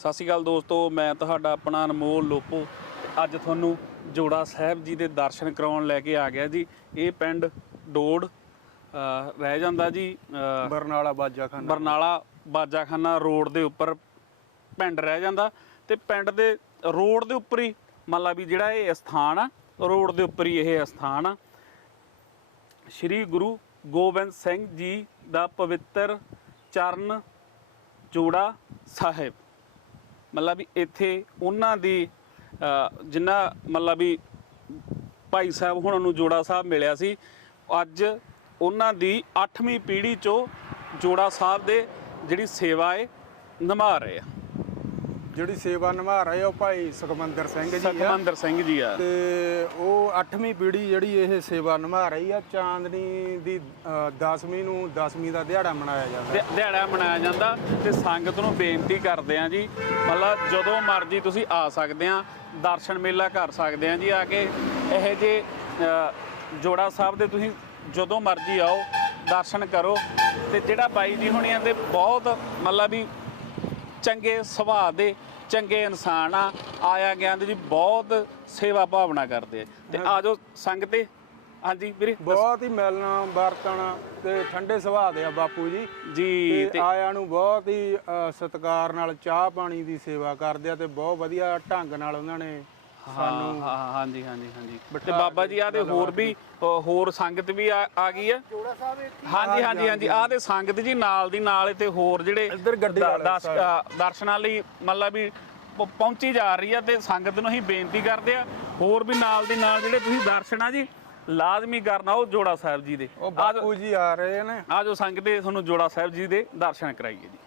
ਸਤਿ ਸ਼੍ਰੀ ਅਕਾਲ ਦੋਸਤੋ ਮੈਂ ਤੁਹਾਡਾ ਆਪਣਾ ਅਨਮੋਲ ਲੋਪੋ। ਅੱਜ ਤੁਹਾਨੂੰ ਜੋੜਾ ਸਾਹਿਬ ਜੀ ਦੇ ਦਰਸ਼ਨ ਕਰਾਉਣ ਲੈ ਕੇ ਆ ਗਿਆ ਜੀ। ਇਹ ਪਿੰਡ ਡੋੜ ਰਹਿ ਜਾਂਦਾ ਜੀ ਬਰਨਾਲਾ ਬਾਜਾਖਾਨਾ। ਬਰਨਾਲਾ ਬਾਜਾਖਾਨਾ ਰੋਡ ਦੇ ਉੱਪਰ ਪਿੰਡ ਰਹਿ ਜਾਂਦਾ ਤੇ ਪਿੰਡ ਦੇ ਰੋਡ ਦੇ ਉੱਪਰ ਹੀ ਮੰਨ ਲਾ ਵੀ ਜਿਹੜਾ ਇਹ ਸਥਾਨ ਆ ਰੋਡ ਦੇ ਉੱਪਰ ਹੀ ਇਹ ਸਥਾਨ ਆ। ਸ਼੍ਰੀ ਗੁਰੂ ਗੋਬਿੰਦ ਸਿੰਘ ਜੀ ਦਾ ਪਵਿੱਤਰ ਚਰਨ ਜੋੜਾ ਸਾਹਿਬ। ਮਤਲਬ ਵੀ ਇੱਥੇ ਉਹਨਾਂ ਦੀ ਅ, ਜਿੰਨਾ ਮਤਲਬ ਵੀ ਭਾਈ ਸਾਹਿਬ ਹੁਣਾਂ ਨੂੰ ਜੋੜਾ ਸਾਹਿਬ ਮਿਲਿਆ ਸੀ ਅੱਜ ਉਹਨਾਂ ਦੀ 8ਵੀਂ ਪੀੜ੍ਹੀ ਚੋਂ ਜੋੜਾ ਸਾਹਿਬ ਦੇ ਜਿਹੜੀ ਸੇਵਾ ਹੈ ਨਿਭਾ ਰਹੇ ਆ। ਜਿਹੜੀ ਸੇਵਾ ਨਿਭਾ ਰਹੇ ਆ ਉਹ ਭਾਈ ਸੁਖਮੰਦਰ ਸਿੰਘ ਜੀ ਆ। ਸਤਮੰਦਰ ਸਿੰਘ ਜੀ ਆ। ਤੇ ਉਹ 8ਵੀਂ ਪੀੜ੍ਹੀ ਜਿਹੜੀ ਇਹ ਸੇਵਾ ਨਿਭਾ ਰਹੀ ਆ ਚਾਂਦਨੀ ਦੀ 10ਵੀਂ ਨੂੰ 10ਵੀਂ ਦਾ ਦਿਹਾੜਾ ਮਨਾਇਆ ਜਾਂਦਾ। ਦਿਹਾੜਾ ਮਨਾਇਆ ਜਾਂਦਾ ਤੇ ਸੰਗਤ ਨੂੰ ਬੇਨਤੀ ਕਰਦੇ ਆ ਜੀ ਮਤਲਬ ਜਦੋਂ ਮਰਜ਼ੀ ਤੁਸੀਂ ਆ ਸਕਦੇ ਆ ਦਰਸ਼ਨ ਮੇਲਾ ਕਰ ਸਕਦੇ ਆ ਜੀ ਆ ਕੇ ਇਹ ਜੇ ਜੋੜਾ ਸਾਹਿਬ ਦੇ ਤੁਸੀਂ ਜਦੋਂ ਮਰਜ਼ੀ ਆਓ ਦਰਸ਼ਨ ਕਰੋ ਤੇ ਜਿਹੜਾ ਬਾਈ ਜੀ ਹੋਣੀਆਂ ਦੇ ਬਹੁਤ ਮਤਲਬ ਵੀ ਚੰਗੇ ਸੁਭਾਅ ਦੇ ਚੰਗੇ ਇਨਸਾਨ ਆ ਆਇਆ ਗਿਆ ਦੇ ਜੀ ਬਹੁਤ ਸੇਵਾ ਭਾਵਨਾ ਕਰਦੇ ਆ। ਤੇ ਆਜੋ ਸੰਗਤੇ ਹਾਂਜੀ ਵੀਰੇ। ਬਹੁਤ ਹੀ ਮਿਲਣਾ ਵਰਤਣਾ ਤੇ ਠੰਡੇ ਸੁਭਾਅ ਦੇ ਆ ਬਾਪੂ ਜੀ। ਜੀ ਤੇ ਆਇਆਂ ਨੂੰ ਬਹੁਤ ਹੀ ਸਤਿਕਾਰ ਨਾਲ ਚਾਹ ਪਾਣੀ ਦੀ ਸੇਵਾ ਕਰਦੇ ਆ ਤੇ ਬਹੁਤ ਵਧੀਆ ਢੰਗ ਨਾਲ ਉਹਨਾਂ ਨੇ ਸਾਨੂੰ ਹਾਂ ਹਾਂ, ਹਾਂਜੀ ਹਾਂਜੀ ਹਾਂਜੀ। ਤੇ ਬਾਬਾ ਜੀ ਆ ਤੇ ਹੋਰ ਵੀ ਅ, ਹੋਰ ਸੰਗਤ ਵੀ ਆ ਆ ਗਈ ਆ। ਜੋੜਾ ਸਾਹਿਬ ਇੱਥੇ ਹਾਂਜੀ ਹਾਂਜੀ ਹਾਂਜੀ ਆ ਤੇ ਸੰਗਤ ਜੀ ਨਾਲ ਦੀ ਨਾਲ ਤੇ ਹੋਰ ਜਿਹੜੇ ਇੱਧਰ ਗੱਡੀ ਦ- ਵਾਲੇ ਦਸ- ਅ, ਦਰਸ਼ਨਾਂ ਲਈ ਮਤਲਬ ਵੀ ਪ- ਪਹੁੰਚੀ ਜਾ ਰਹੀ ਆ ਤੇ ਸੰਗਤ ਨੂੰ ਅਸੀਂ ਬੇਨਤੀ ਕਰਦੇ ਆ ਹੋਰ ਵੀ ਨਾਲ ਦੀ ਨਾਲ ਜਿਹੜੇ ਤੁਸੀਂ ਦਰਸ਼ਨ ਆ ਜੀ ਲਾਜ਼ਮੀ ਕਰਨਾ ਉਹ ਜੋੜਾ ਸਾਹਿਬ ਜੀ ਦੇ। ਉਹ ਬਾਪੂ ਜੀ ਆ ਰਹੇ ਨੇ। ਆਜੋ ਸੰਗਤੇ ਤੁਹਾਨੂੰ ਜੋੜਾ ਸਾਹਿਬ ਜੀ ਦੇ ਦਰਸ਼ਨ ਕਰਾਈਏ ਜੀ।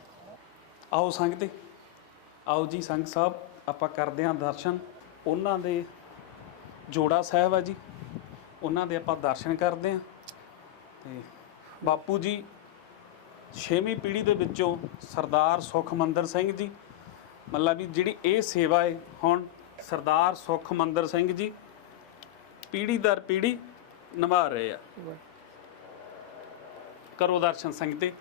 ਆਓ ਸੰਗਤੇ ਆਓ ਜੀ ਸੰਗ ਸਾਹਿਬ ਆਪਾਂ ਕਰਦੇ ਹਾਂ ਦਰਸ਼ਨ। ਉਹਨਾਂ ਦੇ ਜੋੜਾ ਸਾਹਿਬ ਆ ਜੀ। ਉਹਨਾਂ ਦੇ ਆਪਾਂ ਦਰਸ਼ਨ ਕਰਦੇ ਹਾਂ। ਤੇ ਬਾਪੂ ਜੀ ਛੇਵੀਂ ਪੀੜ੍ਹੀ ਦੇ ਵਿੱਚੋਂ ਸਰਦਾਰ ਸੁਖਮੰਦਰ ਸਿੰਘ ਜੀ। ਮਤਲਬ ਵੀ ਜਿਹੜੀ ਇਹ ਸੇਵਾ ਹੈ ਹੁਣ ਸਰਦਾਰ ਸੁਖਮੰਦਰ ਸਿੰਘ ਜੀ ਪੀੜ੍ਹੀ ਦਰ ਪੀੜ੍ਹੀ ਨਿਭਾ ਰਹੇ ਆ। ਕਰੋ ਦਰਸ਼ਨ ਸੰਗਤੇ।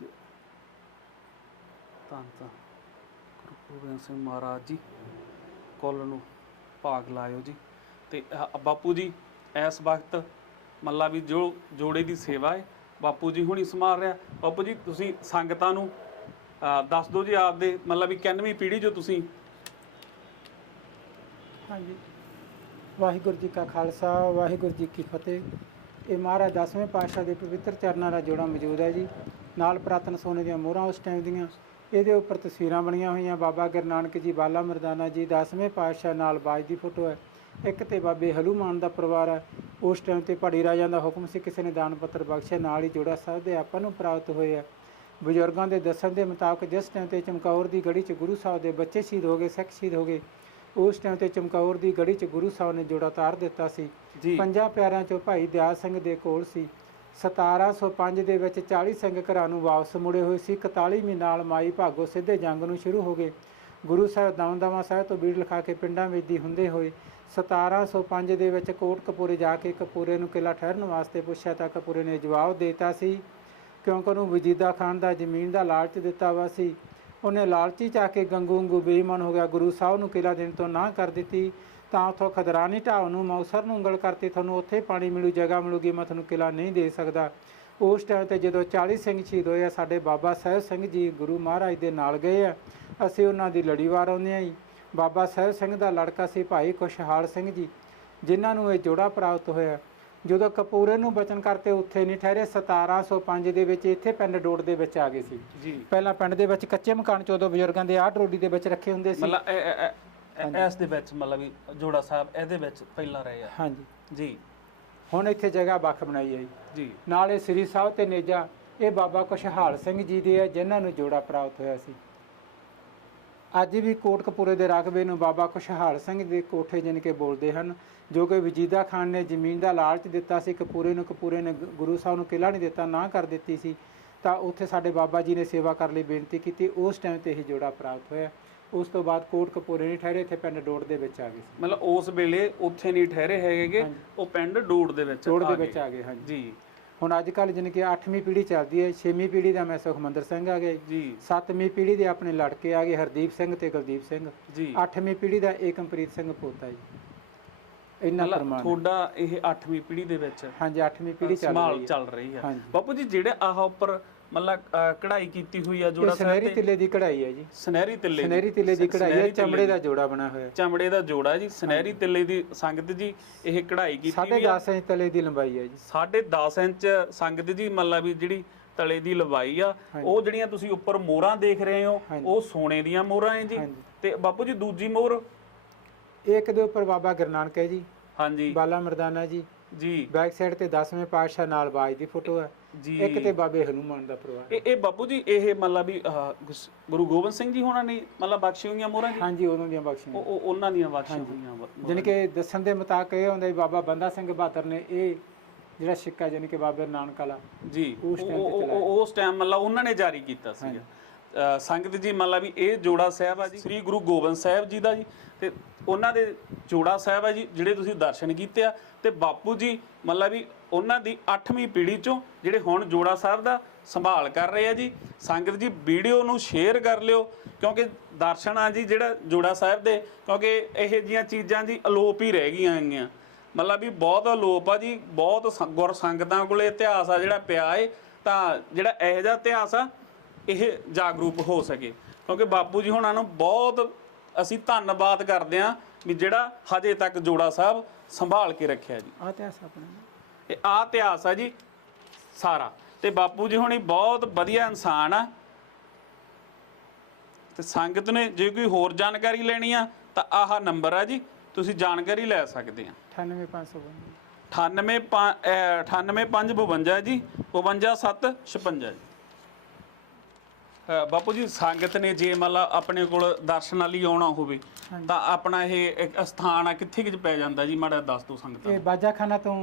ਜੀ। ਧੰਨ ਧੰਨ। ਗੁਰੂ ਗੋਬਿੰਦ ਸਿੰਘ ਮਹਾਰਾਜ ਜੀ, ਕੁੱਲ ਨੂੰ ਭਾਗ ਲਾਇਓ ਜੀ। ਤੇ ਬਾਪੂ ਜੀ, ਇਸ ਵਕਤ ਮੱਲਾ ਵੀ ਜੋ ਜੋੜੇ ਦੀ ਸੇਵਾ ਹੈ ਬਾਪੂ ਜੀ ਹੁਣੀ ਸੰਭਾਲ ਰਿਹਾ। ਬਾਪੂ ਜੀ, ਤੁਸੀਂ ਸੰਗਤਾਂ ਨੂੰ ਅਹ ਦੱਸ ਦਿਓ ਜੀ ਆਪਦੇ ਮਤਲਬ ਵੀ 91ਵੀਂ ਪੀੜ੍ਹੀ ਜੋ ਤੁਸੀਂ। ਹਾਂਜੀ। ਵਾਹਿਗੁਰੂ ਜੀ ਕਾ ਖਾਲਸਾ, ਵਾਹਿਗੁਰੂ ਜੀ ਕੀ ਫਤਿਹ। ਇਹ ਮਹਾਰਾਜ ਦਸਵੇਂ ਪਾਤਸ਼ਾਹ ਦੇ ਪਵਿੱਤਰ ਚਰਨਾਂ ਦਾ ਜੋੜਾ ਮੌਜੂਦ ਹੈ ਜੀ। ਨਾਲ ਪ੍ਰਾਤਨ ਸੋਨੇ ਦੀਆਂ ਮੋਹਰਾਂ ਉਸ ਟਾਈਮ ਦੀਆਂ। ਇਹਦੇ ਉੱਪਰ ਤਸਵੀਰਾਂ ਬਣੀਆਂ ਹੋਈਆਂ। ਬਾਬਾ ਗੁਰੂ ਨਾਨਕ ਜੀ ਬਾਲਾ ਮਰਦਾਨਾ ਜੀ ਦਸਵੇਂ ਪਾਤਸ਼ਾਹ ਨਾਲ ਬਾਜ ਦੀ ਫੋਟੋ ਹੈ। ਇੱਕ ਤੇ ਬਾਬੇ ਹਲੂਮਾਨ ਦਾ ਪਰਿਵਾਰ ਹੈ। ਉਸ ਟਾਈਮ ਤੇ ਪਹਾੜੀ ਰਾਜਾਂ ਦਾ ਹੁਕਮ ਸੀ ਕਿਸੇ ਨੇ ਦਾਨ ਪੱਤਰ ਬਖਸ਼ਿਆ ਨਾਲ ਹੀ ਜੋੜਾ ਸਾਹਿਬ ਦੇ ਆਪਾਂ ਨੂੰ ਪ੍ਰਾਪਤ ਹੋਏ ਆ ਬਜ਼ੁਰਗਾਂ ਦੇ ਦੱਸਣ ਦੇ ਮੁਤਾਬਕ ਜਿਸ ਟਾਈਮ ਤੇ ਚਮਕੌਰ ਦੀ ਗੜੀ 'ਚ ਗੁਰੂ ਸਾਹਿਬ ਦੇ ਬੱਚੇ ਸ਼ਹੀਦ ਹੋ ਗਏ ਸਿੱਖ ਸ਼ਹੀਦ ਹੋ ਗਏ ਉਸ ਟਾਈਮ ਤੇ ਚਮਕੌਰ ਦੀ ਗੜੀ 'ਚ ਗੁਰੂ ਸਾਹਿਬ ਨੇ ਜੋੜਾ ਤਾਰ ਦਿੱਤਾ ਸੀ। ਪੰਜਾਂ ਪਿਆਰਿਆਂ 'ਚੋਂ ਭਾਈ ਦਿਆਲ ਸਿੰਘ ਦੇ ਕੋਲ ਸੀ। 1705 ਦੇ ਵਿੱਚ 40 ਸਿੰਘ ਘਰਾਂ ਨੂੰ ਵਾਪਸ ਮੁੜੇ ਹੋਏ ਸੀ। 41ਵੀਂ ਨਾਲ ਮਾਈ ਭਾਗੋ ਸਿੱਧੇ ਜੰਗ ਨੂੰ ਸ਼ੁਰੂ ਹੋ ਗਏ। ਗੁਰੂ ਸਾਹਿਬ ਦਮਦਮਾ ਸਾਹਿਬ ਤੋਂ ਬੀੜ ਲਿਖਾ ਕੇ ਪਿੰਡਾਂ ਵਿੱਚ ਦੀ ਹੁੰਦੇ ਹੋਏ 1705 ਦੇ ਵਿੱਚ ਕੋਟ ਕਪੂਰੇ ਜਾ ਕੇ ਕਪੂਰੇ ਨੂੰ ਕਿਲਾ ਠਹਿਰਨ ਵਾਸਤੇ ਪੁੱਛਿਆ ਤਾਂ ਕਪੂਰੇ ਨੇ ਜਵਾਬ ਦਿੱਤਾ ਸੀ, ਕਿਉਂਕਿ ਉਹਨੂੰ ਵਜੀਦਾ ਖਾਨ ਦਾ ਜ਼ਮੀਨ ਦਾ ਲਾਲਚ ਦਿੱਤਾ ਵਾ ਸੀ। ਉਹਨੇ ਲਾਲਚੀ ਚਾ ਕੇ ਗੰਗੂ ਗੰਗੂ ਬੇਈਮਾਨ ਹੋ ਗਿਆ। ਗੁਰੂ ਸਾਹਿਬ ਨੂੰ ਕਿਲਾ ਦੇਣ ਤੋਂ ਨਾ ਕਰ ਦਿੱਤੀ। ਤਾਂ ਉਥੋਂ ਖਦਰਾਨੀ ਢਾਬ ਨੂੰ ਮੌਸਰ ਨੂੰ ਉਂਗਲ ਕਰਤੀ ਤੁਹਾਨੂੰ ਉੱਥੇ ਪਾਣੀ ਮਿਲੂ ਜਗ੍ਹਾ ਮਿਲੂਗੀ ਮੈਂ ਤੁਹਾਨੂੰ ਕਿਲਾ ਨਹੀਂ ਦੇ ਸਕਦਾ। ਉਸ ਟਾਈਮ ਤੇ ਜਦੋਂ 40 ਸਿੰਘ ਸ਼ਹੀਦ ਹੋਏ ਆ ਸਾਡੇ ਬਾਬਾ ਸਾਹਿਬ ਸਿੰਘ ਜੀ ਗੁਰੂ ਮਹਾਰਾਜ ਦੇ ਨਾਲ ਗਏ ਆ ਅਸੀਂ ਉਹਨਾਂ ਦੀ ਲੜੀਵਾਰ ਆਉਂਦੇ ਆ ਜੀ। ਬਾਬਾ ਸਾਹਿਬ ਸਿੰਘ ਦਾ ਲੜਕਾ ਸੀ ਭਾਈ ਖੁਸ਼ਹਾਲ ਸਿੰਘ ਜੀ ਜਿਨ੍ਹਾਂ ਨੂੰ ਇਹ ਜੋੜਾ ਪ੍ਰਾਪਤ ਹੋਇਆ। ਜਦੋਂ ਕਪੂਰੇ ਨੂੰ ਬਚਨ ਕਰਤੇ ਉੱਥੇ ਨਹੀਂ ਠਹਿਰੇ 1705 ਦੇ ਵਿੱਚ ਇੱਥੇ ਪਿੰਡ ਡੋੜ ਦੇ ਵਿੱਚ ਆ ਗਏ ਸੀ। ਜੀ। ਪਹਿਲਾਂ ਪਿੰਡ ਦੇ ਵਿੱਚ ਕੱਚੇ ਮਕਾਨ ਚੋਂ ਉਦੋਂ ਬਜ਼ੁਰਗਾਂ ਦੇ ਆਹ ਡਰੋਡੀ ਦੇ ਵਿੱਚ ਰੱਖੇ ਹੁੰਦੇ ਸੀ। ਮਤਲਬ ਇਸ ਦੇ ਵਿੱਚ ਮਤਲਬ ਵੀ ਜੋੜਾ ਸਾਹਿਬ ਇਹਦੇ ਵਿੱਚ ਪਹਿਲਾਂ ਰਹੇ ਆ। ਹਾਂਜੀ। ਜੀ। ਹੁਣ ਇੱਥੇ ਜਗ੍ਹਾ ਵੱਖ ਬਣਾਈ ਹੈ ਜੀ। ਜੀ। ਨਾਲੇ ਸ੍ਰੀ ਸਾਹਿਬ ਤੇ ਨੇਜਾ ਇਹ ਬਾਬਾ ਖੁਸ਼ਹਾਲ ਸਿੰਘ ਜੀ ਦੇ ਆ ਜਿਨ੍ਹਾਂ ਨੂੰ ਜੋੜਾ ਪ੍ਰਾਪਤ ਹੋਇਆ ਸੀ। ਅੱਜ ਵੀ ਕੋਟਕਪੂਰੇ ਦੇ ਰਕਬੇ ਨੂੰ ਬਾਬਾ ਖੁਸ਼ਹਾਲ ਸਿੰਘ ਦੇ ਕੋਠੇ ਜਿਨ ਕੇ ਬੋਲਦੇ ਹਨ ਜੋ ਕਿ ਵਜੀਦਾ ਖਾਨ ਨੇ ਜ਼ਮੀਨ ਦਾ ਲਾਲਚ ਦਿੱਤਾ ਸੀ ਕਪੂਰੇ ਨੂੰ ਕਪੂਰੇ ਨੇ ਗੁ- ਗੁਰੂ ਸਾਹਿਬ ਨੂੰ ਕਿਲਾ ਨਹੀਂ ਦਿੱਤਾ ਨਾ ਕਰ ਦਿੱਤੀ ਸੀ। ਤਾਂ ਉੱਥੇ ਸਾਡੇ ਬਾਬਾ ਜੀ ਨੇ ਸੇਵਾ ਕਰਨ ਲਈ ਬੇਨਤੀ ਕੀਤੀ ਉਸ ਟਾਈਮ ਤੇ ਇਹ ਜੋੜਾ ਪ੍ਰਾਪਤ ਹੋਇਆ। ਉਸ ਤੋਂ ਬਾਅਦ ਕੋਟ ਕਪੂਰੇ ਨਹੀਂ ਠਹਿਰੇ ਇੱਥੇ ਪਿੰਡ ਡੋੜ ਦੇ ਵਿੱਚ ਆ ਗਏ ਸੀ। ਮਤਲਬ ਉਸ ਵੇਲੇ ਉੱਥੇ ਨਹੀਂ ਠਹਿਰੇ ਹਾਂਜੀ। ਉਹ ਪਿੰਡ ਡੂੜ ਦੇ ਵਿੱਚ ਡੋੜ ਦੇ। ਵਿੱਚ ਆ ਗਏ ਹਾਂਜੀ। ਜੀ। ਹੁਣ ਅੱਜ ਕੱਲ੍ਹ ਜਾਣੀ ਕਿ 8ਵੀਂ ਪੀੜ੍ਹੀ ਚੱਲਦੀ ਹੈ 6ਵੀਂ ਪੀੜ੍ਹੀ ਦਾ ਮੈਂ ਸੁਖਮੰਦਰ ਸਿੰਘ ਆ ਗਏ ਜੀ। 7ਵੀਂ ਪੀੜ੍ਹੀ ਦੇ ਆਪਣੇ ਲੜਕੇ ਆ ਗਏ ਹਰਦੀਪ ਸਿੰਘ ਤੇ ਕੁਲਦੀਪ ਸਿੰਘ। ਜੀ। 8ਵੀਂ ਪੀੜ੍ਹੀ ਦਾ ਏਕਮਪ੍ਰੀਤ ਸਿੰਘ ਪੋਤਾ ਜੀ। ਇੰਨਾ ਪ੍ਰਮਾਣ। ਤੁਹਾਡਾ ਇਹ 8ਵੀਂ ਪੀੜ੍ਹੀ ਦੇ ਵਿੱਚ ਹਾਂਜੀ 8ਵੀਂ ਪੀੜ੍ਹੀ ਚੱਲ ਰਹੀ ਹੈ। ਚੱਲ ਰਹੀ ਹੈ। ਹਾਂਜੀ। ਬਾਪੂ ਜੀ ਜਿਹੜੇ ਆਹ ਉੱਪਰ ਮਤਲਬ ਕਢਾਈ ਕੀਤੀ ਹੋਈ ਆ ਜੋੜਾ ਸਾਹਿਬ ਤੇ ਤਿੱਲੇ ਦੀ ਕਢਾਈ ਹੈ ਜੀ। ਸੁਨਹਿਰੀ ਤਿੱਲੇ ਦੀ। ਸੁਨਹਿਰੀ ਤਿੱਲੇ ਦੀ ਕਢਾਈ ਹੈ ਚਮੜੇ ਦਾ। ਜੋੜਾ ਬਣਾ ਹੋਇਆ। ਚਮੜੇ ਦਾ ਜੋੜਾ ਜੀ ਸੁਨਹਿਰੀ ਤਿੱਲੇ ਦੀ ਸੰਗਤ ਜੀ ਇਹ ਕਢਾਈ ਕੀਤੀ ਸਾਢੇ ਹੋਈ ਆ। 10 ਇੰਚ ਤਲੇ ਦੀ ਲੰਬਾਈ ਹੈ ਜੀ। ਸਾਢੇ 10 ਇੰਚ ਸੰਗਤ ਜੀ ਮਤਲਬ ਵੀ ਜਿਹੜੀ ਤਲੇ ਦੀ ਲੰਬਾਈ ਆ ਉਹ ਜਿਹੜੀਆਂ ਤੁਸੀਂ ਉੱਪਰ ਮੋਹਰਾਂ ਦੇਖ ਰਹੇ ਹੋ। ਉਹ ਸੋਨੇ ਦੀਆਂ ਮੋਹਰਾਂ ਹੈ ਜੀ। ਤੇ ਬਾਪੂ ਜੀ ਦੂਜੀ ਮੋਹਰ? ਇੱਕ ਦੇ ਉੱਪਰ ਬਾਬਾ ਗੁਰੂ ਨਾਨਕ ਹੈ ਜੀ। ਹਾਂਜੀ। ਬਾਲਾ ਮਰਦਾਨਾ ਜੀ। ਜੀ। ਬੈਕ ਸਾਈਡ ਤੇ 10ਵੇਂ ਪਾਤਸ਼ਾਹ ਨਾਲ ਬਾਜ ਦੀ ਫੋਟੋ ਹੈ ਜੀ। ਇੱਕ ਤੇ ਬਾਬੇ ਹਨੂਮਾਨ ਦਾ ਪਰਿਵਾਰ ਇਹ ਇਹ ਬਾਪੂ ਜੀ ਇਹ ਮਤਲਬ ਵੀ ਆਹ, ਗੁਸ- ਗੁਰੂ ਗੋਬਿੰਦ ਸਿੰਘ ਜੀ ਹੋਣਾ ਨੇ ਮਤਲਬ ਬਖਸ਼ੀ ਹੋਈਆਂ ਮੋਹਰਾਂ ਜੀ? ਹਾਂਜੀ ਉਹਨਾਂ ਦੀਆਂ ਬਖਸ਼ੀਆਂ। ਉਹ ਉਹ- ਉਹਨਾਂ ਦੀਆਂ ਬਖਸ਼ੀ ਹੋਈਆਂ ਮੋਹਰਾਂ। ਜਾਣੀ ਕਿ ਦੱਸਣ ਦੇ ਮੁਤਾਬਕ ਇਹ ਹੁੰਦਾ ਵੀ ਬਾਬਾ ਬੰਦਾ ਸਿੰਘ ਬਹਾਦਰ ਨੇ ਇਹ ਜਿਹੜਾ ਸਿੱਕਾ ਜਾਣੀ ਕਿ ਬਾਬੇ ਨਾਨਕ ਵਾਲਾ ਜੀ। ਉਸ time ਉਹ- ਤੇ ਉਹ- ਉਹ- ਉਸ ਟਾਈਮ ਮਤਲਬ ਉਹਨਾਂ ਨੇ ਜਾਰੀ ਕੀਤਾ ਸੀਗਾ। ਸੰਗਤ ਜੀ ਮਤਲਬ ਵੀ ਇਹ ਜੋੜਾ ਸਾਹਿਬ ਆ ਜੀ ਸ੍ਰੀ ਗੁਰੂ ਗੋਬਿੰਦ ਸਾਹਿਬ ਜੀ ਦਾ ਜੀ ਤੇ ਉਹਨਾਂ ਦੇ ਜੋੜਾ ਸਾਹਿਬ ਆ ਜੀ ਜਿਹੜੇ ਤੁਸੀਂ ਦਰਸ਼ਨ ਕੀਤੇ ਆ ਤੇ ਬਾਪੂ ਜੀ ਮਤਲਬ ਵੀ ਉਹਨਾਂ ਦੀ 8ਵੀਂ ਪੀੜ੍ਹੀ ਚੋਂ ਜਿਹੜੇ ਹੁਣ ਜੋੜਾ ਸਾਹਿਬ ਦਾ ਸੰਭਾਲ ਕਰ ਰਹੇ ਆ ਜੀ ਸੰਗਤ ਜੀ ਵੀਡੀਓ ਨੂੰ ਸ਼ੇਅਰ ਕਰ ਲਿਓ ਕਿਉਂਕਿ ਦਰਸ਼ਨ ਆ ਜੀ ਜਿਹੜਾ ਜੋੜਾ ਸਾਹਿਬ ਦੇ ਕਿਉਂਕਿ ਇਹ ਜੀਆਂ ਚੀਜ਼ਾਂ ਜੀ ਅਲੋਪ ਹੀ ਰਹਿ ਗਈਆਂ ਹੈਗੀਆਂ। ਮਤਲਬ ਵੀ ਬਹੁਤ ਅਲੋਪ ਆ ਜੀ ਬਹੁਤ ਗੁਰ ਸੰਗਤਾਂ ਕੋਲੇ ਇਤਿਹਾਸ ਆ ਜਿਹੜਾ ਪਿਆ ਏ ਤਾਂ ਜਿਹੜਾ ਇਹੋ ਜਿਹਾ ਇਤਿਹਾਸ ਆ ਇਹ ਜਾਗਰੂਕ ਹੋ ਸਕੇ। ਕਿਉਂਕਿ ਬਾਪੂ ਜੀ ਹੁਣਾਂ ਨੂੰ ਬਹੁਤ ਅਸੀਂ ਧੰਨਵਾਦ ਕਰਦੇ ਹਾਂ ਵੀ ਜਿਹੜਾ ਹਜੇ ਤੱਕ ਜੋੜਾ ਸਾਹਿਬ ਸੰਭਾਲ ਕੇ ਰੱਖਿਆ ਜੀ। ਆ ਇਤਿਹਾਸ ਆਪਣਾ ਇਹ ਆ ਇਤਿਹਾਸ ਆ ਜੀ ਸਾਰਾ। ਤੇ ਬਾਪੂ ਜੀ ਹੁਣੀ ਬਹੁਤ ਵਧੀਆ ਇਨਸਾਨ ਆ। ਤੇ ਸੰਗਤ ਨੇ ਜੇ ਕੋਈ ਹੋਰ ਜਾਣਕਾਰੀ ਲੈਣੀ ਆ ਤਾਂ ਆਹ ਨੰਬਰ ਆ ਜੀ ਤੁਸੀਂ ਜਾਣਕਾਰੀ ਲੈ ਸਕਦੇ ਆ। 98552 98552 ਜੀ 52756 ਜੀ। ਬਾਪੂ ਜੀ ਸੰਗਤ ਨੇ ਜੇ ਮਤਲਬ ਆਪਣੇ ਕੋਲ ਦਰਸ਼ਨਾਂ ਲਈ ਆਉਣਾ ਹੋਵੇ ਤਾਂ ਆਪਣਾ ਇਹ ਇੱਕ ਸਥਾਨ ਆ ਕਿੱਥੇ ਕਿਝ ਪੈ ਜਾਂਦਾ ਜੀ? ਮਾੜਾ ਦੱਸ ਦਿਓ ਸੰਗਤਾਂ ਇਹ ਬਾਜਾਖਾਨਾ ਤੋਂ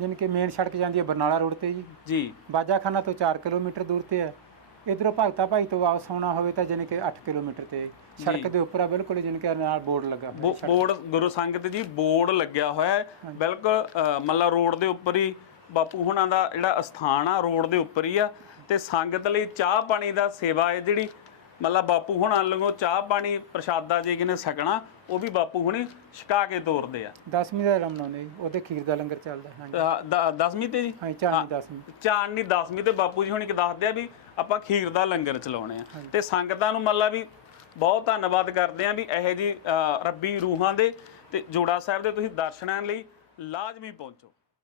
ਜਾਣੀ ਕਿ ਮੇਨ ਸੜਕ ਜਾਂਦੀ ਹੈ ਬਰਨਾਲਾ ਰੋਡ ਤੇ ਜੀ। ਜੀ। ਬਾਜਾਖਾਨਾ ਤੋਂ 4 ਕਿਲੋਮੀਟਰ ਦੂਰ ਤੇ ਹੈ। ਇਧਰੋਂ ਭਗਤਾ ਭਾਈ ਤੋਂ ਵਾਪਸ ਆਉਣਾ ਹੋਵੇ ਤਾਂ ਜਾਣੀ ਕਿ 8 ਕਿਲੋਮੀਟਰ ਤੇ ਸੜਕ ਦੇ ਉੱਪਰ ਆ ਬਿਲਕੁਲ ਜਾਣੀ ਕਿ ਨਾਲ ਬੋਰਡ ਲੱਗਾ ਹੋਇਆ ਬੋ- ਬੋਰਡ ਗੁਰੂ ਸੰਗਤ ਜੀ ਬੋਰਡ ਲੱਗਿਆ ਹੋਇਆ ਹੈ। ਬਿਲਕੁਲ ਅ, ਮਤਲਬ ਰੋਡ ਦੇ ਉੱਪਰ ਹੀ ਬਾਪੂ ਹੁਣਾਂ ਦਾ ਜਿਹੜਾ ਅਸਥਾਨ ਆ ਰੋਡ ਦੇ ਉੱਪਰ ਹੀ ਆ। ਤੇ ਸੰਗਤ ਲਈ ਚਾਹ ਪਾਣੀ ਦਾ ਸੇਵਾ ਹੈ ਜਿਹੜੀ। ਮਤਲਬ ਬਾਪੂ ਹੁਣਾਂ ਲੰਗੋ ਚਾਹ ਪਾਣੀ ਪ੍ਰਸ਼ਾਦਾ ਜੇ ਕਿਨੇ ਸਕਣਾ ਉਹ ਵੀ ਬਾਪੂ ਹੁਣੀ ਛਕਾ ਕੇ ਤੋਰਦੇ ਆ। 10ਵੀਂ ਦਾ ਰਮਨ ਆਉਂਦੇ ਜੀ ਉਹਦੇ ਖੀਰ ਦਾ ਲੰਗਰ ਚੱਲਦਾ ਹਾਂਜੀ। ਅ, ਦ- ਦਸਵੀਂ ਤੇ ਜੀ? ਹਾਂਜੀ ਚਾਹਨੀ 10ਵੀਂ ਚਾਂਦਨੀ 10ਵੀਂ ਤੇ ਬਾਪੂ ਜੀ ਹੁਣੀ ਕਿ ਦੱਸਦੇ ਆ ਵੀ ਆਪਾਂ ਖੀਰ ਦਾ ਲੰਗਰ ਚਲਾਉਣੇ ਆ। ਤੇ ਸੰਗਤਾਂ ਨੂੰ ਮਤਲਬ ਵੀ ਬਹੁਤ ਧੰਨਵਾਦ ਕਰਦੇ ਆ ਵੀ ਇਹੋ ਜੀ ਰੱਬੀ ਰੂਹਾਂ ਦੇ ਤੇ ਜੋੜਾ ਸਾਹਿਬ ਦੇ ਤੁਸੀਂ ਦਰਸ਼ਨਾਂ ਲਈ ਲਾਜ਼ਮੀ ਪਹੁੰਚੋ।